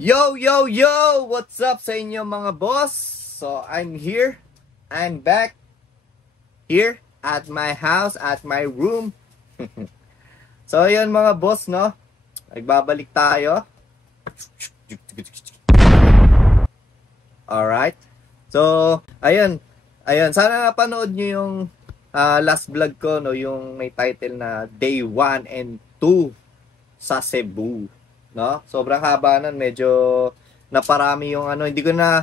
Yo, yo, yo! What's up sa inyo mga boss? So, I'm back here at my house, at my room. So, yun mga boss, no? Nagbabalik tayo. Alright. So, ayun. Sana napanood nyo yung last vlog ko, no? Yung may title na Day 1 and 2 sa Cebu. No? Sobrang haba nun, medyo naparami yung hindi ko na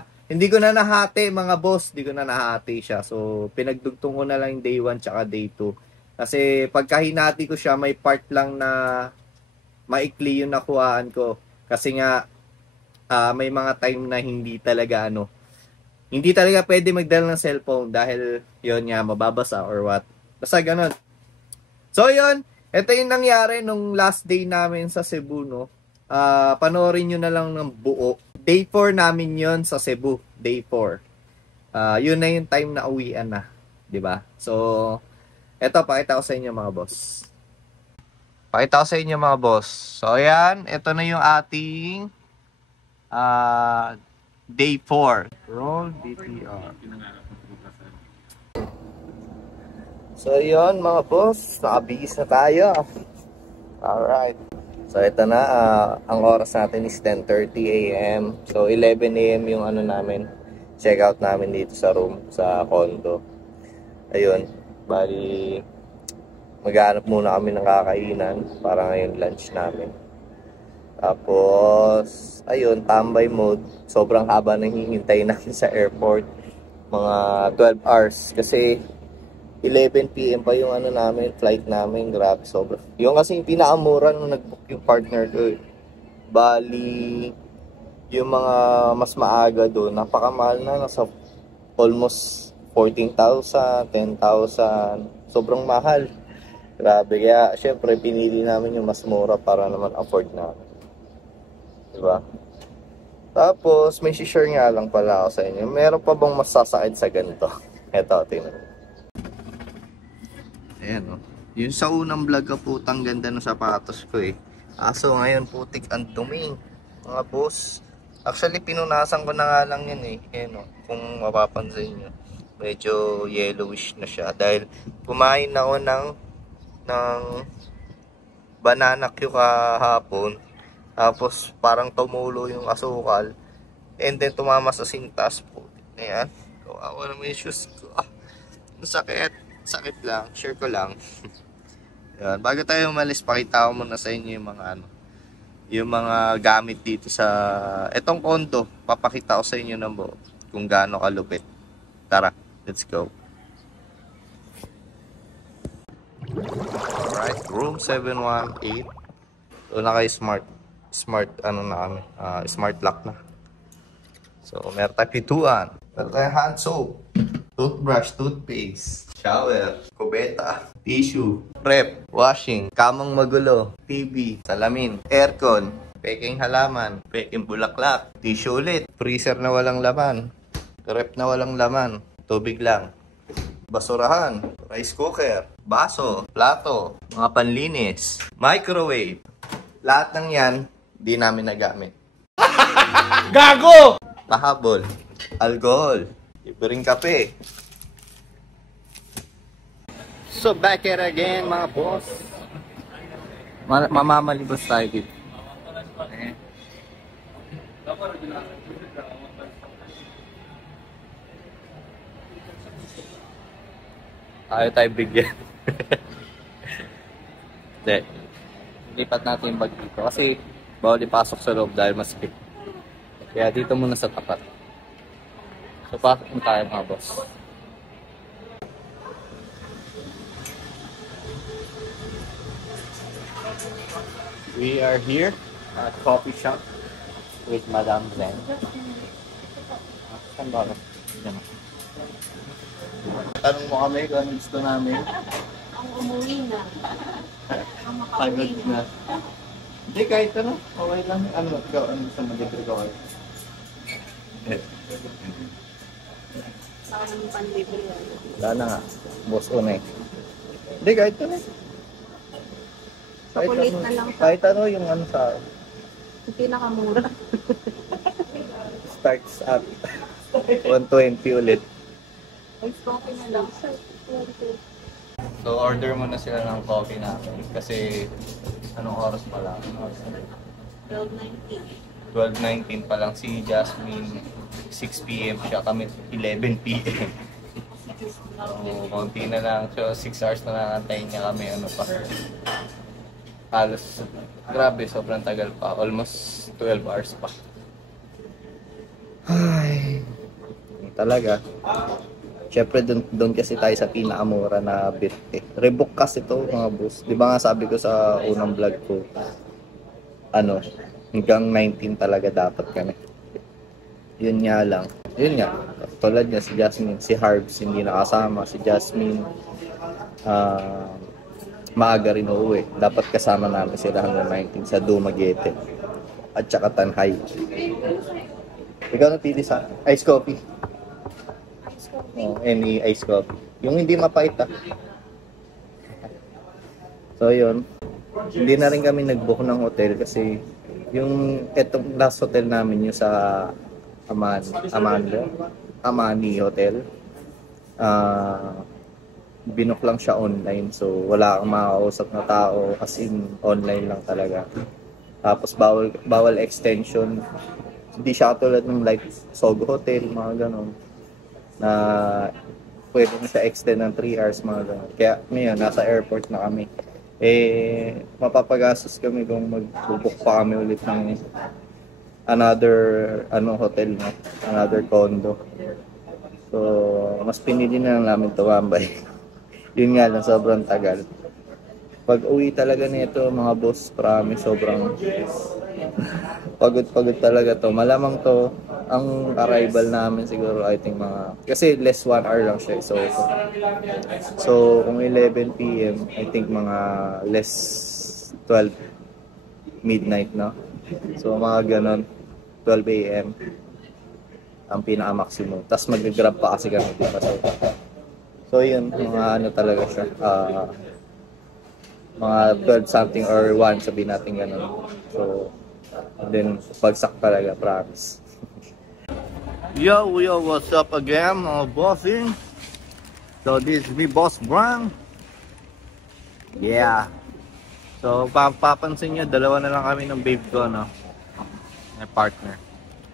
nahati mga boss, hindi ko na nahati siya. So pinagdugtong ko na lang yung day 1 tsaka day 2. Kasi pagka hinati ko siya, may part lang na maikli yung nakuhaan ko. Kasi nga may mga time na hindi talaga pwede magdala ng cellphone dahil yun nga mababasa or what. Basta ganun. So yun, ito yung nangyari nung last day namin sa Cebu, no. Panoorin nyo na lang ng buo. Day 4 namin yon sa Cebu. Day 4. Yun na yung time na uwian na. 'Di ba? So, eto, pakita ko sa inyo mga boss. So, ayan. Ito na yung ating day 4. Roll BTR. So, yun mga boss. Nakabihis na tayo. Alright. So, ito na, ang oras natin is 10:30 AM. So, 11 AM yung check out namin dito sa room, sa condo. Ayun, bali, maghanap muna kami ng kakainan para ngayon lunch namin. Tapos, ayun, tambay mode. Sobrang haba nang hihintay namin sa airport. Mga 12 hours. Kasi, 11 PM pa yung flight namin. Grabe, sobra. Yung kasi yung pinakamura nung nag-book yung partner ko. Bali, yung mga mas maaga doon, napakamahal na. Nasa almost 14,000, 10,000. Sobrang mahal. Grabe. Kaya, syempre, pinili namin yung mas mura para naman afford namin. Diba? Tapos, may share nga lang pala ako sa inyo. Meron pa bang masasakit sa ganito? Eto, tingnan. Ayan, oh. Yung sa unang vlog ko, putang ganda ng sapatos ko eh. Aso ngayon, putik ang dumi. Mga boss. Actually, pinunasan ko na nga lang yun eh. Ayan, oh. Kung mapapansin nyo, medyo yellowish na siya. Dahil kumain ako ng banana cue kahapon. Tapos parang tumulo yung asukal. And then tumama sa sintas po. Ayan. Kawawa naman yung shoes ko. Sakit. Sakit lang, share ko lang. Yan, bago tayo umalis, pakita ko muna sa inyo yung mga gamit dito sa etong condo. Papakita ko sa inyo ng buo kung gaano kalupit. Tara, let's go. Alright, room 718. Ito na kayo smart lock na. So, meron tayo pituan. Meron tayo hand soap. Toothbrush, toothpaste, shower, kubeta, tissue, prep, washing, kamang magulo, TV, salamin, aircon, peking halaman, peking bulaklak, tissue ulit, freezer na walang laman, rep na walang laman, tubig lang, basurahan, rice cooker, baso, plato, mga panlinis, microwave. Lahat ng yan, di namin nagamit. Gago! Pahabol, alcohol, libreng kape. So back here again mga boss. Mamamalibos tayo dito. Ayaw tayo bigyan. Hindi. Lipat natin yung bag dito kasi bawal ipasok sa loob dahil masikip. Kaya dito muna sa tapat. So pasok mo tayo mga boss. We are here at coffee shop with Madam Glenn. Saan ba? Tanong mo kami kung ano gusto namin. Ang umuwi na. Ang Pagod makauwi na. Hindi, kahit ano. Okay lang. Ano ikaw? Ano gusto mo dito ikaw? Sa akin ng panlibre. Wala na nga. Boss ko na eh. Hindi, kahit ano. Chocolate na lang. Kahit ano yung ano sa Yung pinakamura. Starts at 120 ulit. Ice coffee na lang. So order muna sila ng coffee namin kasi anong oras pa lang? 12.90. 12:19 pa lang si Jasmine, 6 PM siya, kami 11 PM. So, konti na lang. So, 6 hours na nangantayin niya kami. Ano pa? Halos, grabe, sobrang tagal pa. Almost 12 hours pa. Ay, talaga. Siyempre, doon kasi tayo sa pinakamura na bit eh. Rebook kasi to mga boss. Di ba nga sabi ko sa unang vlog ko, ano, hanggang 19 talaga dapat kami. Yun nga lang. Yun nga. Tulad niya si Jasmine, si Harbs hindi nakasama. Si Jasmine, maaga rin uuwi. Dapat kasama namin sila hanggang 19 sa Dumaguete. At saka Tanhay. Ikaw napili sa ice coffee. Oh, any ice coffee. Yung hindi mapait ah. So yun. Hindi na rin kami nag-book ng hotel kasi yung etong last hotel namin yung sa Amani Hotel. Binook lang siya online, so wala kang makakausap na tao, as in online lang talaga. Tapos bawal extension. Hindi siya tulad ng like Sogo Hotel, mga ganon, na pwede na siya extend ng 3 hours, mga ganon. Kaya ngayon, nasa airport na kami. Mapapagastos kami kung mag-book pa kami ulit ng another hotel, no? Another condo. So, mas pinili na lang namin tumambay. Yun nga lang, sobrang tagal. Pag uwi talaga nito, mga boss, promise, sobrang pagod talaga to. Malamang to, ang arrival namin siguro, I think kasi less 1 hour lang siya. So kung 11 PM, I think mga less 12 midnight, no? So mga ganon, 12 AM ang pinaka-maximum. Tapos mag-grab pa kasi kami dito. So yun, mga talaga siya. Mga 12 something or 1, sabihin natin ganon. So, and then, bagsak talaga, promise. Yo, what's up again, mga bossing? So, this is me, Boss Brown. Yeah. So, papansin nyo, dalawa na lang kami ng babe ko, no? My partner.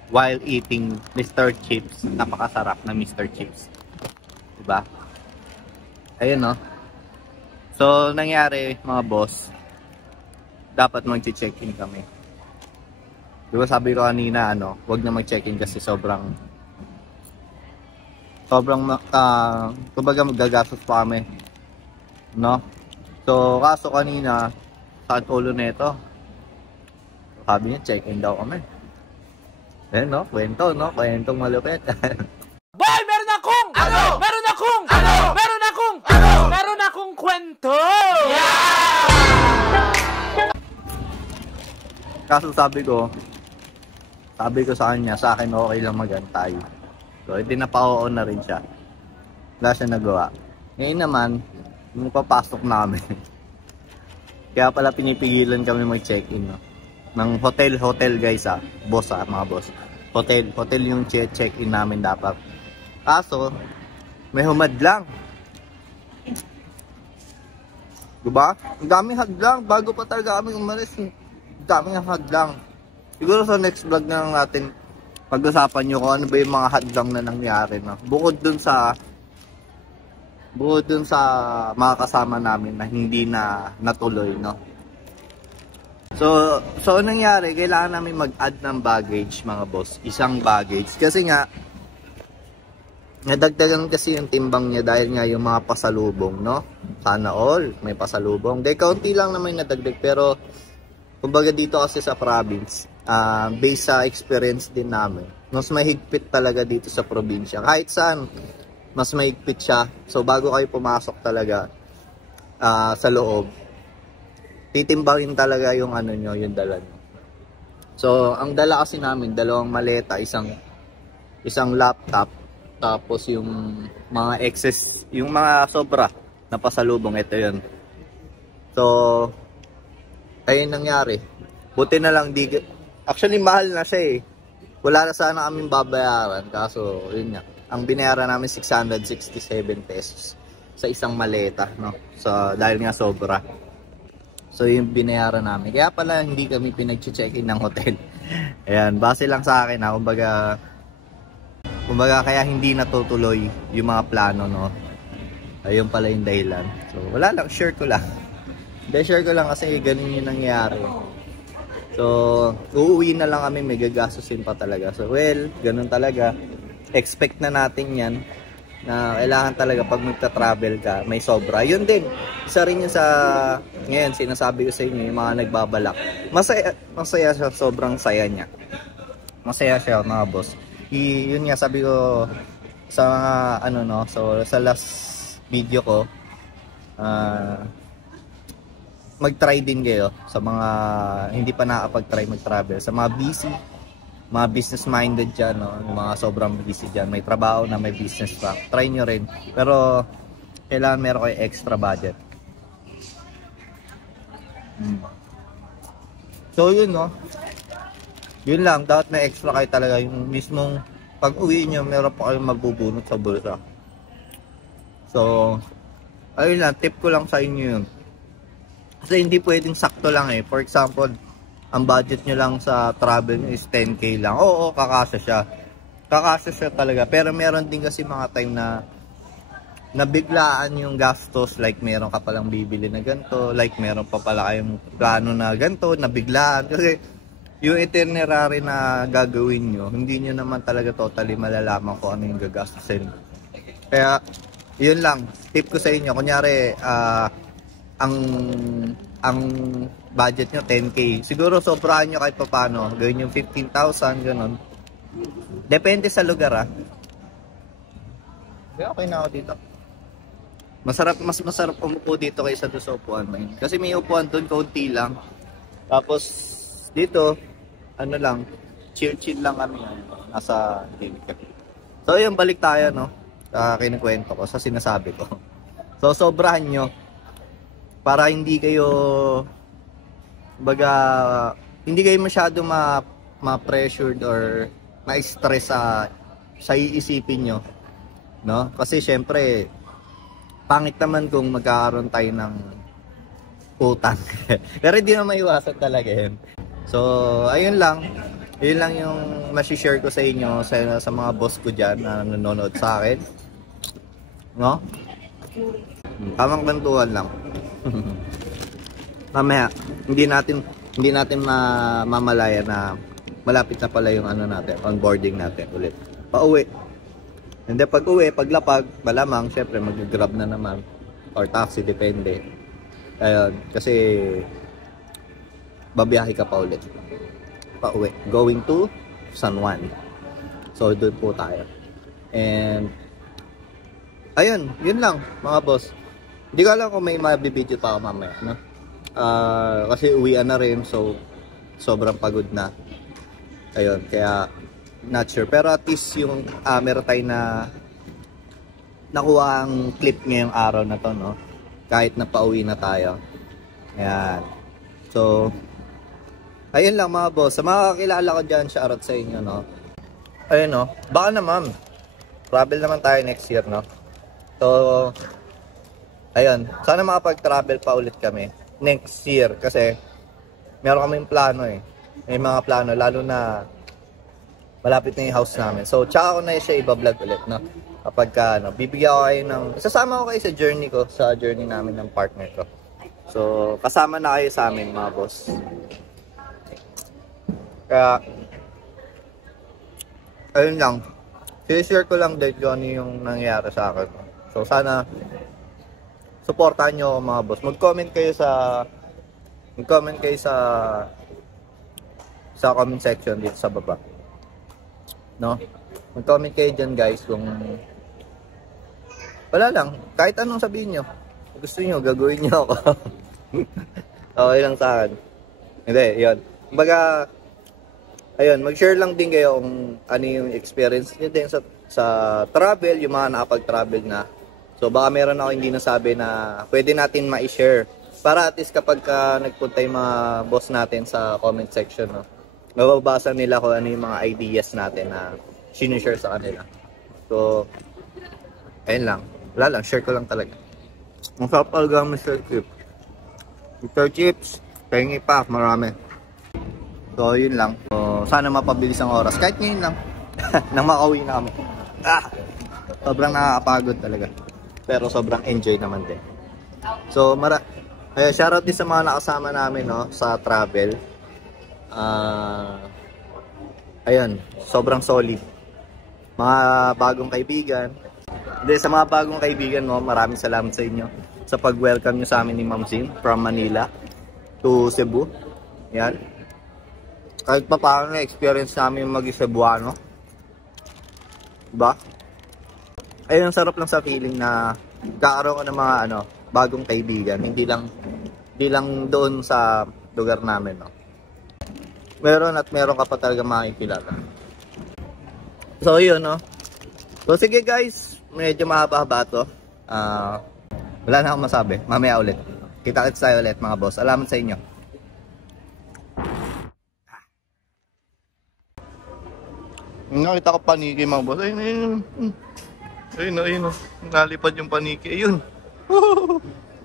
While eating Mr. Chips. Napakasarap na Mr. Chips. Diba? Ayun, no? So, nangyari, mga boss, dapat mag-check-in kami. Diba sabi ko kanina, wag na mag-check-in kasi sobrang kumbaga magagastos pa kami, no? So, kaso kanina, sakit ulo nito. Sabi niya, check-in daw kami. No? Kwentong malupit. Boy, meron akong kwento! Kaso sabi ko sa kanya, sa akin okay lang magantay. So, napao na rin siya. Wala siya nagawa. Ngayon naman, nung papasok namin, kaya pala pinipigilan kami mag-check-in, no? Ng hotel guys, mga boss. Hotel yung check-in namin dapat. Kaso, may humadlang. Diba? Ang daming hadlang. Bago pa talaga kami umalis, ang daming hadlang. Siguro sa next vlog na lang natin pag-usapan nyo kung ano ba yung mga hadlang na nangyari, no? Bukod dun sa mga kasama namin na hindi na natuloy, no? So nangyari, kailangan namin mag-add ng baggage, mga boss. Isang baggage. Kasi nga, nadagdagan kasi yung timbang niya dahil nga yung mga pasalubong, no? Sana all, may pasalubong. Dahil kaunti lang naman nadagdag, pero kumbaga dito kasi sa province, based sa experience din namin, mas mahigpit talaga dito sa probinsya. Kahit saan, mas mahigpit siya. So, bago kayo pumasok talaga sa loob, titimbangin talaga yung yung dala nyo. So, ang dala kasi namin, 2 maleta, isang laptop, tapos yung mga excess, yung mga sobra na pasalubong, ito yun. So, ayun nangyari. Buti na lang Actually, mahal na siya eh. Wala na sana kaming babayaran. Kaso, yun nga. Ang binayaran namin 667 pesos sa isang maleta, no? So, dahil nga sobra. So, yung binayaran namin. Kaya pala, hindi kami pinag-check-in ng hotel. Ayan, base lang sa akin ha. Kumbaga, kaya hindi natutuloy yung mga plano, no? Ayun pala yung dahilan. So, wala lang. Share ko lang. Share ko lang kasi ganun yung nangyari. So, uuwi na lang kami, may gagastusin pa talaga. So, well, ganun talaga. Expect na natin yan na kailangan talaga pag magta-travel ka, may sobra. Yun din, isa rin yun sa, ngayon, sinasabi ko sa inyo, yung mga nagbabalak. Masaya siya, sobrang saya niya. Masaya siya, mga boss. Yun nga, sabi ko sa mga, so sa last video ko, mag-try din kayo sa mga hindi pa nakapag-try mag-travel, sa mga busy, mga business-minded dyan, no? Yung mga sobrang busy dyan, may trabaho na, may business pa, try nyo rin, pero kailangan meron kayo extra budget. So yun, no, yun lang, dapat may extra kayo talaga, yung mismong pag-uwi nyo, meron pa kayong mabubunot sa bulsa. So ayun lang, tip ko lang sa inyo yun. Kasi hindi pwedeng sakto lang eh. For example, ang budget nyo lang sa travel nyo is 10k lang. Oo, kakasya siya. Kakasya siya talaga. Pero meron din kasi mga time na nabiglaan yung gastos. Like meron ka palang bibili na ganito. Like meron pa pala kayong plano na ganito, nabiglaan. Kasi yung itinerary na gagawin nyo, hindi nyo naman talaga totally malalaman kung ano yung gagastusin. Kaya, yun lang. Tip ko sa inyo. Kunyari, ang budget nyo 10k, siguro sobrahan nyo kahit paano, gawin yung 15,000 ganun, depende sa lugar okay na ako dito. Mas masarap umupo dito kaysa doon sa upuan kasi may upuan doon kaunti lang, tapos dito lang, chill lang kami, nasa clinic. So yun, balik tayo, no, sa kinikwento ko, sa sinasabi ko. So sobrahan nyo para hindi kayo hindi kayo masyado ma-pressured or ma-stress sa iisipin nyo, no? Kasi syempre pangit naman kung magkakaroon tayo ng utang. Pero hindi na maiwasan talaga yun. So ayun lang yung ma-share ko sa inyo, sa mga boss ko dyan na nanonood sa akin, no? Tamang kwentuhan lang. Mamaya hindi natin mamalaya na malapit na pala yung onboarding natin ulit. Pauwi. Hindi, pag uwi, paglapag, malamang syempre mag-grab na naman or taxi, depende. Ayun, kasi babiyahe ka pa ulit. Pauwi. Going to San Juan. So doon po tayo. And ayun, yun lang mga boss. Hindi ko alam kung may mabibideo pa ako mamaya, no? Kasi uwian na rin, so sobrang pagod na. Ayun, kaya not sure. Pero at least yung meron tayo na nakuha ang clip ngayong araw na to, no? Kahit na pauwi na tayo. Ayan. So, ayun lang mga boss. Sa mga kakilala ko dyan, shoutout sa inyo, no? Ayun, no? Baka naman, travel naman tayo next year, no? So, ayun, sana makapag-travel pa ulit kami next year kasi meron kaming plano eh. May mga plano, lalo na malapit na yung house namin. So, tsaka ko na siya iba-vlog ulit, no? Kapag bibigyan ko kayo sasama ko kayo sa journey ko, sa journey namin ng partner ko. So, kasama na kayo sa amin, mga boss. Kaya, ayun lang. share ko lang din kung ano yung nangyari sa akin. So, sana supportahan nyo ako mga boss. Mag-comment kayo sa comment section dito sa baba. No? Mag-comment kayo dyan guys kung wala lang, kahit anong sabihin nyo. Gusto nyo, gagawin nyo ako. Okay lang sa akin. Hindi, yun. Kumbaga, ayun, mag-share lang din kayo kung ano yung experience nyo din sa travel, yung mga nakapag-travel na. So baka meron ako hindi nasabi na pwede natin ma-share para at least kapag nagpunta yung mga boss natin sa comment section, no, mababasa nila kung ano yung mga ideas natin na sinishare sa kanila. So, ayun lang. Wala lang, share ko lang talaga. Ang sarap talaga ang Mr. Chips. Mr. Chips, pahingi pa, marami. So, yun lang. So, sana mapabilis ang oras. Kahit ngayon lang. Nang makauwi na kami. Sobrang nakakapagod talaga. Pero sobrang enjoy naman din. So, shoutout din sa mga nakasama namin, no, sa travel. Ayun, sobrang solid. Mga bagong kaibigan. Hindi, sa mga bagong kaibigan, no, maraming salamat sa inyo sa pag-welcome nyo sa amin ni Ma'am Zin from Manila to Cebu. Yan. Kahit pa paano na-experience namin yung mag-Cebuano. Diba? Ayun, ang sarap lang sa feeling na kakaroon ko ng mga bagong kaibigan. Hindi lang doon sa lugar namin, no. Meron ka pa talaga makikilala. So, yun, no. So, sige guys. Medyo mahaba-haba to. Wala na akong masabi. Mamaya ulit. Kita-kits tayo ulit, mga boss. Salamat sa inyo. Nakita ko paniki, mga boss. Ayun. Nalipad yung paniki. Ayun.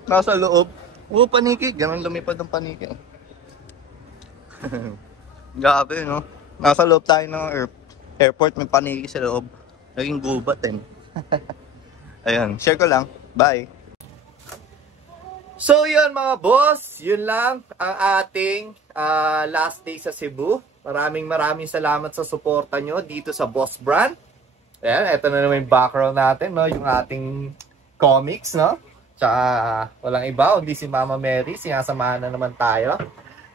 Nasa loob. Paniki. Ganun lumipad ng paniki. Grabe, no? Nasa loob tayo ng airport. May paniki sa loob. Naging gubat, eh. Ayun. Share ko lang. Bye. So, yun, mga boss. Yun lang ang ating last day sa Cebu. Maraming salamat sa suporta nyo dito sa Boss Brand. Ayan, ito na naman yung background natin, no? Yung ating comics, no? Tsaka walang iba, hindi si Mama Mary. Sinasamahan na naman tayo.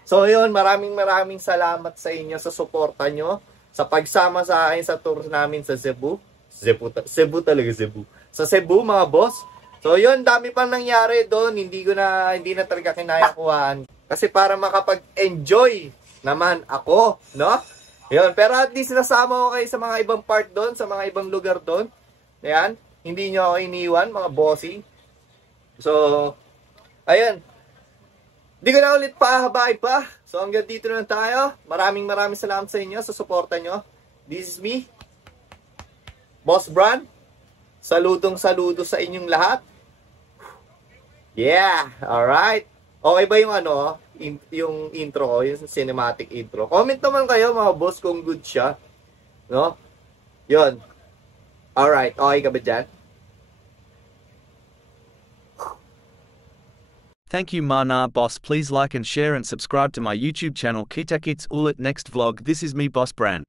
So yun, maraming salamat sa inyo sa suporta nyo. Sa pagsama sa akin sa tour namin sa Cebu. Cebu talaga, Cebu. Sa Cebu, mga boss. So yun, dami pang nangyari doon. Hindi na talaga kinayakuhan. Kasi para makapag-enjoy naman ako, no? Yun, pero at least nasama ko kayo sa mga ibang part doon, sa mga ibang lugar doon. Ayan, hindi nyo ako iniwan, mga bossing. So, ayan. Hindi ko na ulit pahabain pa. So, hanggang dito na tayo. Maraming salamat sa inyo, sa suporta nyo. This is me, Boss Brand. Saludo sa inyong lahat. Yeah, alright. Okay ba yung yung intro ko, yung cinematic intro? Comment naman kayo, mga boss, kung good siya. No? Yun. Alright, okay ka ba dyan? Thank you Mana Boss. Please like and share and subscribe to my YouTube channel. Kita kits ulit next vlog. This is me Boss Brand.